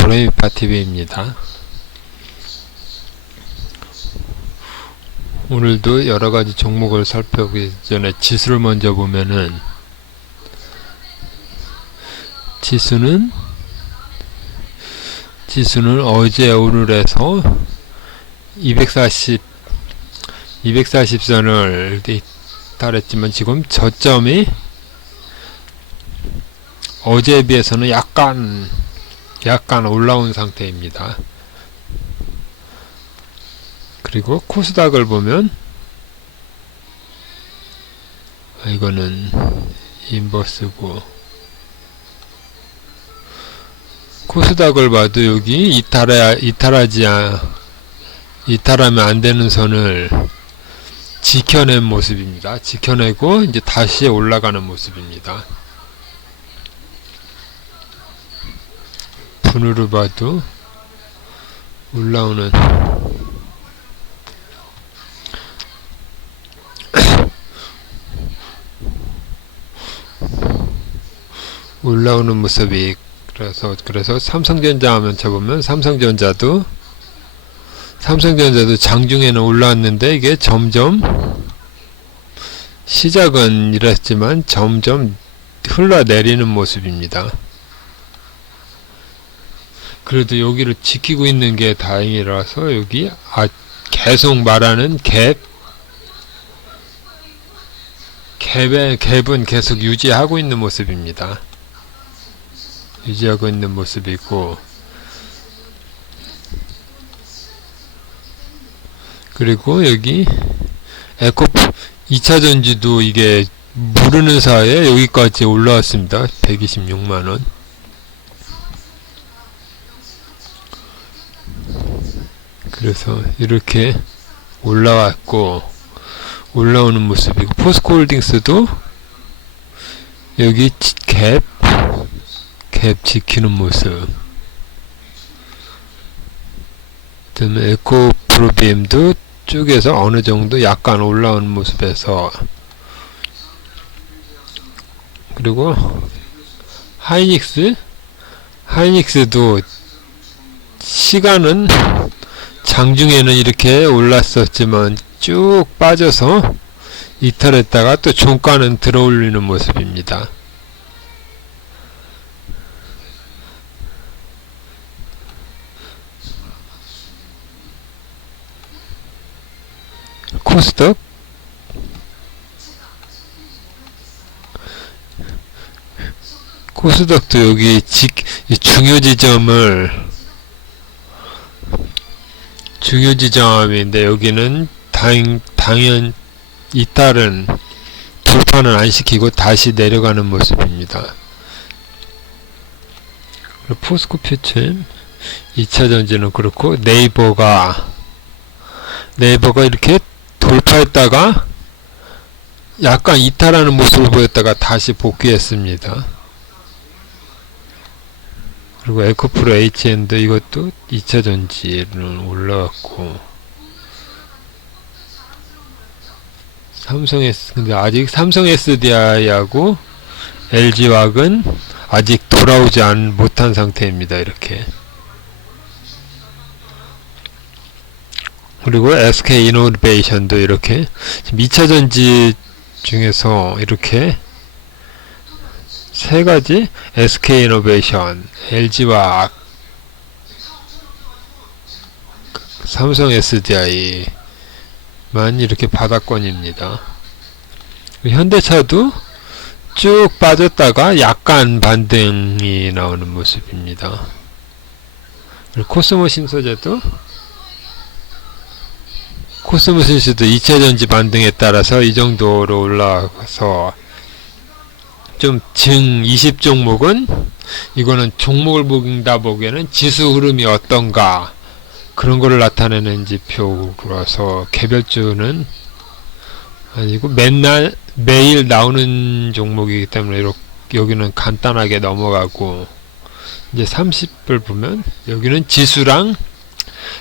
도레미파 TV입니다. 오늘도 여러 가지 종목을 살펴보기 전에 지수를 먼저 보면은 지수는 지수는 어제 오늘에서 240 240선을 달했지만 지금 저점이 어제에 비해서는 약간 약간 올라온 상태입니다. 그리고 코스닥을 보면 아, 이거는 인버스고 코스닥을 봐도 여기 이탈해, 이탈하지 아, 이탈하면 안 되는 선을 지켜낸 모습입니다. 지켜내고 이제 다시 올라가는 모습입니다. 분으로 봐도 올라오는 올라오는 모습이 그래서 그래서 삼성전자 하면 쳐보면 삼성전자도 삼성전자도 장중에는 올라왔는데 이게 점점 시작은 이랬지만 점점 흘러내리는 모습입니다. 그래도 여기를 지키고 있는 게 다행이라서 여기 아 계속 말하는 갭 갭의 갭은 계속 유지하고 있는 모습입니다. 유지하고 있는 모습이고 그리고 여기 에코 2차 전지도 이게 모르는 사이에 여기까지 올라왔습니다. 126만원 그래서 이렇게 올라왔고 올라오는 모습이고 포스코홀딩스도 여기 갭, 갭 지키는 모습. 그다음에 에코 프로비엠도 쪽에서 어느 정도 약간 올라오는 모습에서 그리고 하이닉스 하이닉스도 시간은 장중에는 이렇게 올랐었지만 쭉 빠져서 이탈했다가 또 종가는 들어올리는 모습입니다. 코스닥 코스닥도 여기 직, 중요 지점을 중요 지점인데 여기는 당, 당연 이탈은 돌파는 안 시키고 다시 내려가는 모습입니다. 포스코 퓨처 2차 전지는 그렇고 네이버가 네이버가 이렇게 돌파했다가 약간 이탈하는 모습을 보였다가 다시 복귀했습니다. 그리고 에코프로 HN도 이것도 2차 전지는 올라왔고 삼성 S 근데 아직 삼성 SDI하고 LG화학은 아직 돌아오지 않, 못한 상태입니다. 이렇게 그리고 SK 이노베이션도 이렇게 지금 2차 전지 중에서 이렇게 세 가지 SK 이노베이션, LG화학, 삼성 SDI만 이렇게 바닥권입니다. 현대차도 쭉 빠졌다가 약간 반등이 나오는 모습입니다. 코스모 신소재도 코스모 신소도 2차 전지 반등에 따라서 이 정도로 올라가서 좀 증 20종목은 이거는 종목을 보긴다 보기에는 지수 흐름이 어떤가 그런 거를 나타내는 지표라서 개별주는 아니고 맨날 매일 나오는 종목이기 때문에 이렇게 여기는 간단하게 넘어가고 이제 30을 보면 여기는 지수랑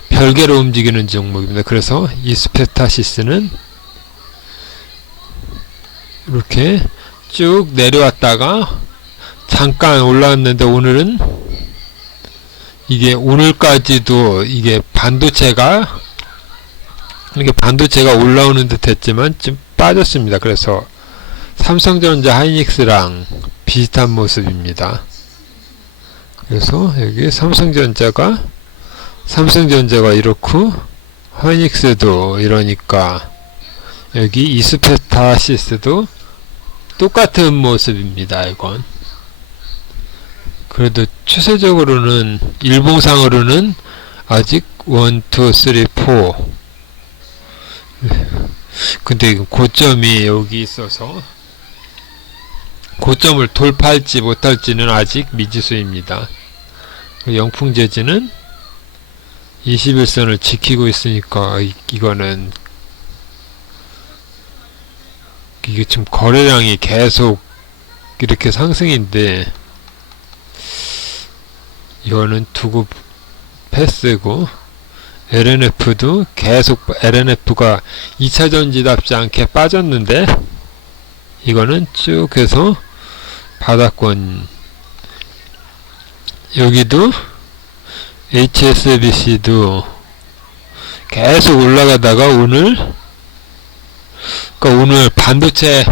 별개로 움직이는 종목입니다. 그래서 이 스페타시스는 이렇게 쭉 내려왔다가 잠깐 올라왔는데 오늘은 이게 오늘까지도 이게 반도체가 이게 반도체가 올라오는 듯 했지만 좀 빠졌습니다. 그래서 삼성전자 하이닉스랑 비슷한 모습입니다. 그래서 여기 삼성전자가 삼성전자가 이렇고 하이닉스도 이러니까 여기 이스페타시스도 똑같은 모습입니다. 이건 그래도 추세적으로는 일봉상으로는 아직 1, 2, 3, 4 근데 고점이 여기 있어서 고점을 돌파할지 못할지는 아직 미지수입니다. 영풍재지는 21선을 지키고 있으니까 이, 이거는 이게 지금 거래량이 계속 이렇게 상승인데 이거는 두고 패스고 LNF도 계속 LNF가 2차전지답지 않게 빠졌는데 이거는 쭉 해서 바닥권. 여기도 HSBC도 계속 올라가다가 오늘 그러니까 오늘 반도체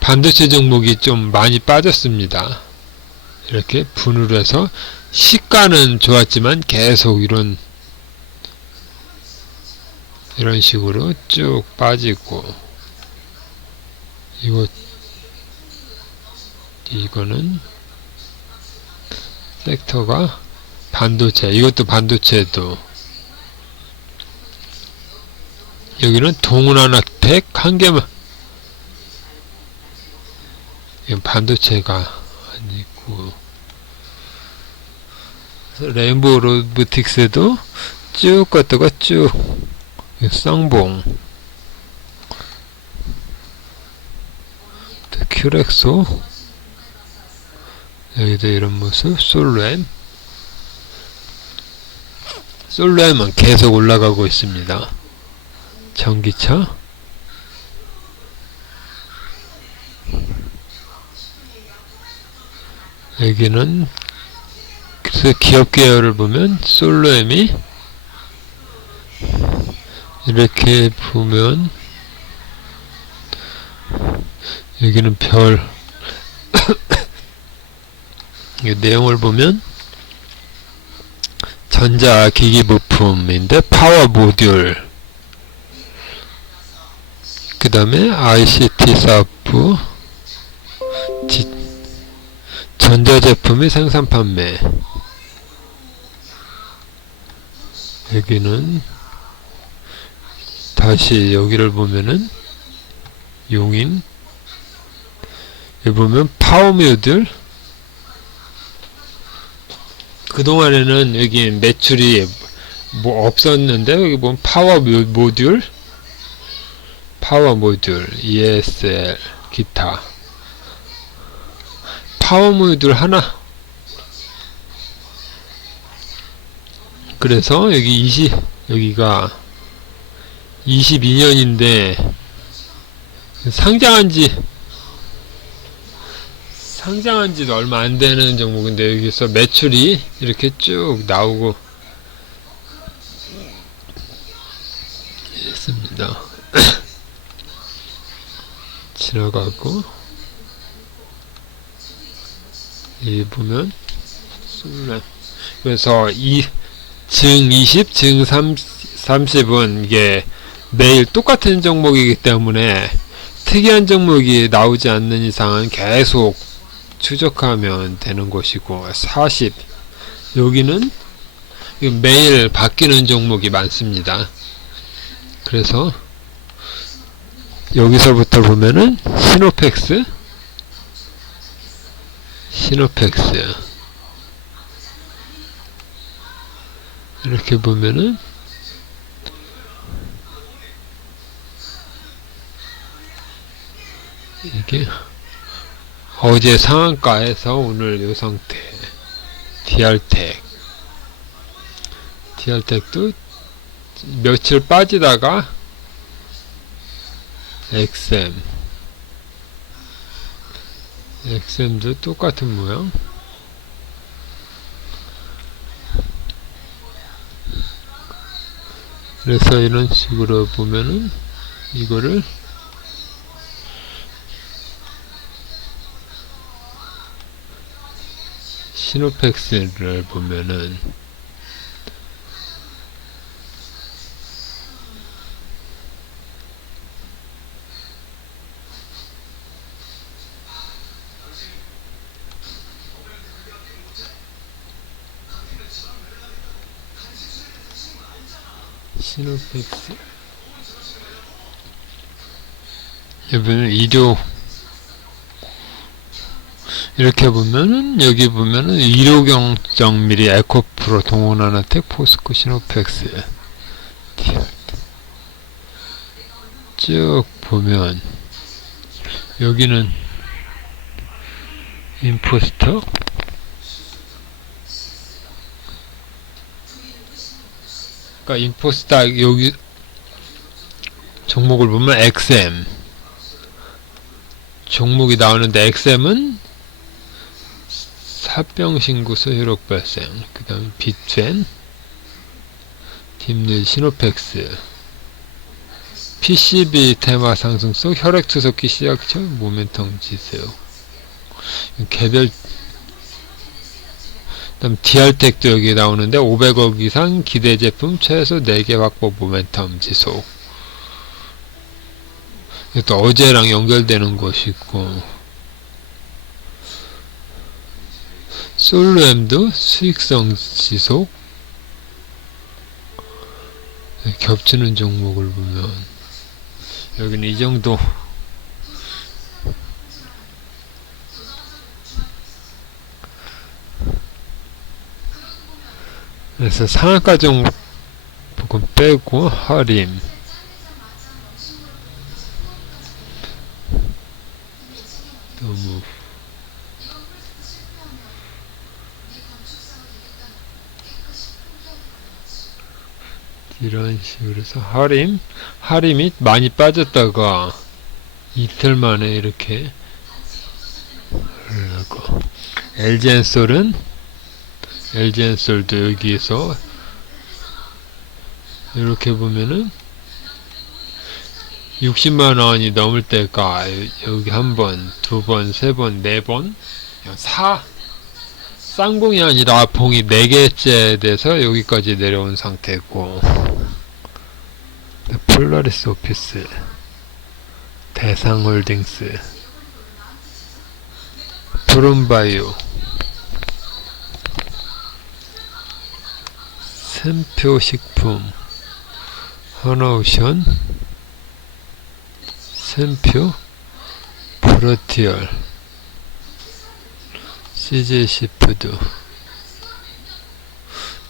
반도체 종목이 좀 많이 빠졌습니다. 이렇게 분으로 해서 시가는 좋았지만 계속 이런 이런 식으로 쭉 빠지고 이거 이거는 섹터가 반도체 이것도 반도체도 여기는 동은 하나텍 한 개만. 반도체가 아니고. 레인보우 로보틱스도 쭉 갔다가 쭉. 쌍봉. 큐렉소. 여기도 이런 모습. 솔렘 솔렘은 계속 올라가고 있습니다 전기차? 여기는 그래서 기업 계열을 보면 솔로엠이 이렇게 보면 여기는 별. 이 내용을 보면 전자기기 부품인데 파워 모듈 그 다음에 ICT 사업부 지, 전자제품의 생산 판매. 여기는 다시 여기를 보면은 용인 여기 보면 파워뮤들. 그동안에는 여기 매출이 뭐 없었는데 여기 보면 파워 모- 모듈 파워 모듈 ESL 기타 파워 모듈 하나 그래서 여기 20 여기가 22년인데 상장한 지 상장한 지도 얼마 안 되는 종목인데 여기서 매출이 이렇게 쭉 나오고 있습니다. 지나가고 이 보면 술래 그래서 이 증 20, 증 30은 이게 매일 똑같은 종목이기 때문에 특이한 종목이 나오지 않는 이상은 계속 추적하면 되는 것이고 40 여기는 매일 바뀌는 종목이 많습니다. 그래서 여기서부터 보면은 시노펙스 시노펙스. 이렇게 보면은 이게 어제 상한가에서 오늘 요 상태 DR텍. DR텍도 며칠 빠지다가 XM XM도 똑같은 모양? 그래서 이런 식으로 보면은 이거를 시노펙셀을 보면은 시노팩스 여기는 의료 이렇게 보면은 여기 보면은 의료경정 미리 에코프로 동원하나텍 포스코 시노팩스 쭉 보면 여기는 임포스터 그러니까 임포스터 여기 종목을 보면 XM 종목이 나오는데 XM은 사병신구소 혈옥 발생 그 다음에 빗젠 딥릴 시노팩스 PCB 테마 상승 속 혈액 투석기 시작처 모멘텀 지수 개별 그 다음 DR텍도 여기 나오는데 500억 이상 기대 제품 최소 4개 확보 모멘텀 지속. 또 어제랑 연결되는 것이 있고. 솔로엠도 수익성 지속. 겹치는 종목을 보면 여기는 이 정도 그래서 상한가 종목 부분 빼고 할인. 너무 이런 식으로 해서 할인 할인이 많이 빠졌다가 이틀 만에 이렇게 올라가고 LG엔솔은 LG엔솔도 여기에서 이렇게 보면은 60만 원이 넘을 때가 여기 한 번, 두 번, 세 번, 네 번, 사. 쌍봉이 아니라 봉이 네 개째 돼서 여기까지 내려온 상태고. 폴라리스 오피스 대상홀딩스 프롬바이오 샘표식품 하나오션 샘표 프로티얼 CJ시푸드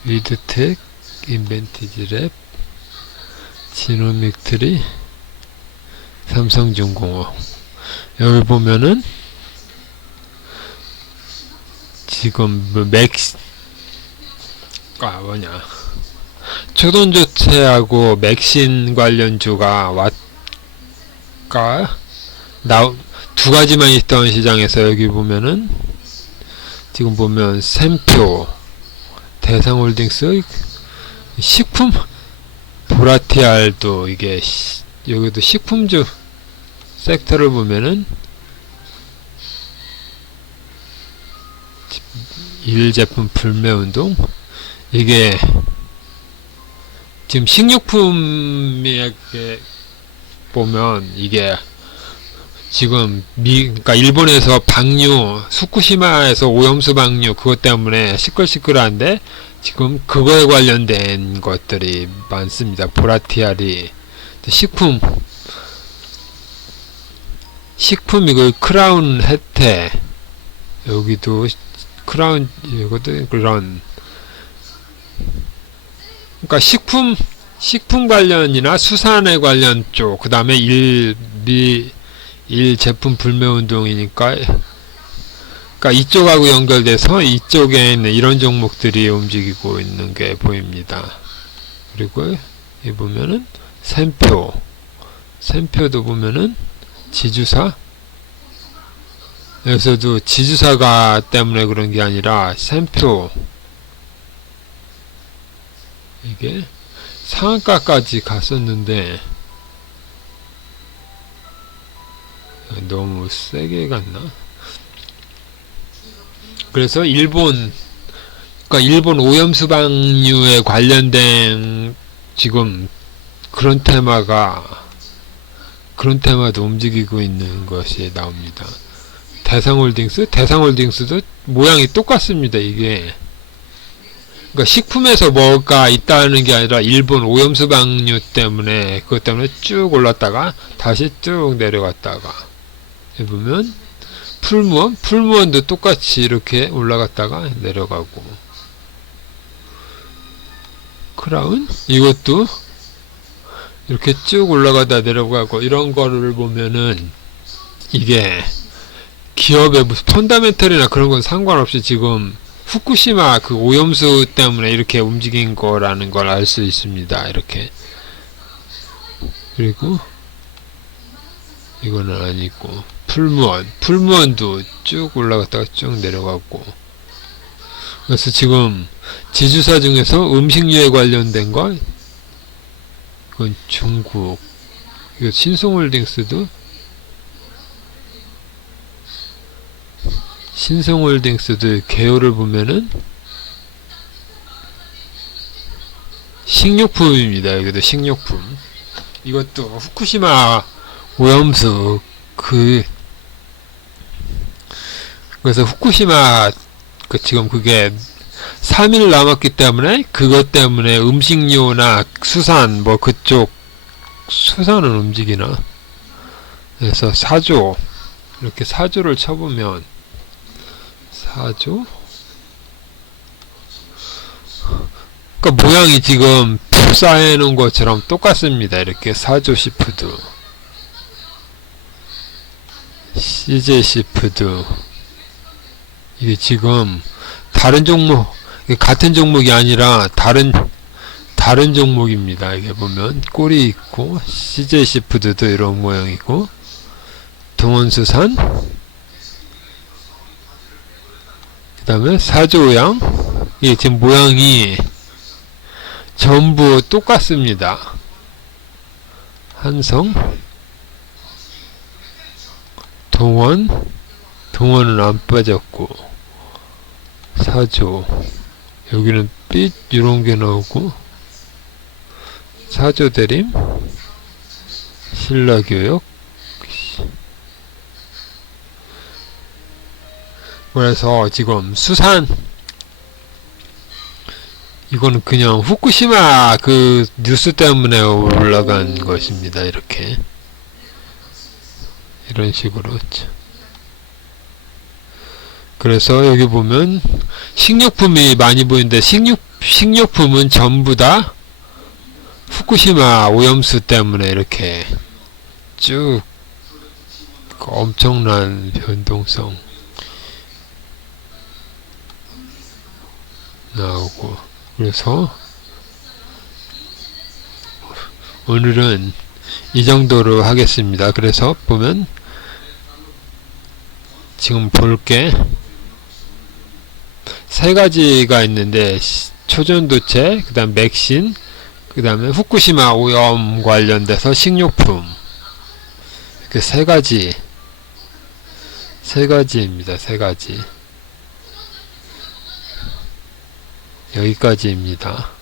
위드텍 인벤티지랩 지노믹트리 삼성중공업. 여기 보면은 지금 뭐 맥스 아 뭐냐 초돈조체하고 맥신 관련주가 왔까? 나 두 가지만 있던 시장에서 여기 보면은 지금 보면 샘표 대상홀딩스 식품 보라티알도 이게 시, 여기도 식품주 섹터를 보면은 일 제품 불매운동? 이게 지금 식료품에 보면 이게 지금 미 그러니까 일본에서 방류 후쿠시마에서 오염수 방류 그것 때문에 시끌시끌한데 지금 그거에 관련된 것들이 많습니다. 보라티알이. 식품. 식품 이거 크라운 혜태 여기도 크라운 이것도 그런 그러니까 식품 식품 관련이나 수산에 관련 쪽 그 다음에 일 미 일 제품 불매 운동이니까 그러니까 이쪽하고 연결돼서 이쪽에 있는 이런 종목들이 움직이고 있는 게 보입니다. 그리고 이 보면은 샘표 샘표도 보면은 지주사 여기서도 지주사가 때문에 그런 게 아니라 샘표 이게 상한가까지 갔었는데 너무 세게 갔나? 그래서 일본 그러니까 일본 오염수 방류에 관련된 지금 그런 테마가 그런 테마도 움직이고 있는 것이 나옵니다. 대상홀딩스? 대상홀딩스도 모양이 똑같습니다. 이게 그러니까 식품에서 뭐가 있다는 게 아니라 일본 오염수 방류 때문에 그것 때문에 쭉 올랐다가 다시 쭉 내려갔다가 여기 보면 풀무원 풀무원도 똑같이 이렇게 올라갔다가 내려가고. 크라운 이것도 이렇게 쭉 올라가다 내려가고 이런 거를 보면은 이게 기업의 무슨 펀다멘털이나 그런 건 상관없이 지금 후쿠시마 그 오염수 때문에 이렇게 움직인 거라는 걸 알 수 있습니다. 이렇게 그리고 이거는 아니고 풀무원 풀무원도 쭉 올라갔다가 쭉 내려가고 그래서 지금 지주사 중에서 음식류에 관련된 거 이건 중국 이거 신송홀딩스도 신성홀딩스도 개요를 보면은 식료품입니다. 여기도 식료품. 이것도 후쿠시마 오염수 그 그래서 후쿠시마 그 지금 그게 3일 남았기 때문에 그것 때문에 음식료나 수산 뭐 그쪽 수산은 움직이나 그래서 사조 이렇게 사조를 쳐보면 사조 그러니까 모양이 지금 쌓여 놓은 것처럼 똑같습니다. 이렇게 사조 시푸드 CJ 시푸드 이게 지금 다른 종목 같은 종목이 아니라 다른 다른 종목입니다. 이게 보면 꼴이 있고 CJ 시푸드도 이런 모양이고 동원수산 그 다음에 사조양 이게 지금 모양이 전부 똑같습니다. 한성 동원 동원은 안 빠졌고 사조 여기는 빛 이런 게 나오고 사조 대림 신라교역 그래서 지금 수산 이거는 그냥 후쿠시마 그 뉴스 때문에 올라간 것입니다. 이렇게. 이런 식으로 그래서 여기 보면 식료품이 많이 보이는데 식료, 식료품은 전부 다 후쿠시마 오염수 때문에 이렇게 쭉 엄청난 변동성 나오고 그래서 오늘은 이 정도로 하겠습니다. 그래서 보면 지금 볼 게 세 가지가 있는데 초전도체, 그 다음 맥신, 그 다음에 후쿠시마 오염 관련돼서 식료품 이렇게 세 가지 세 가지입니다. 세 가지 여기까지입니다.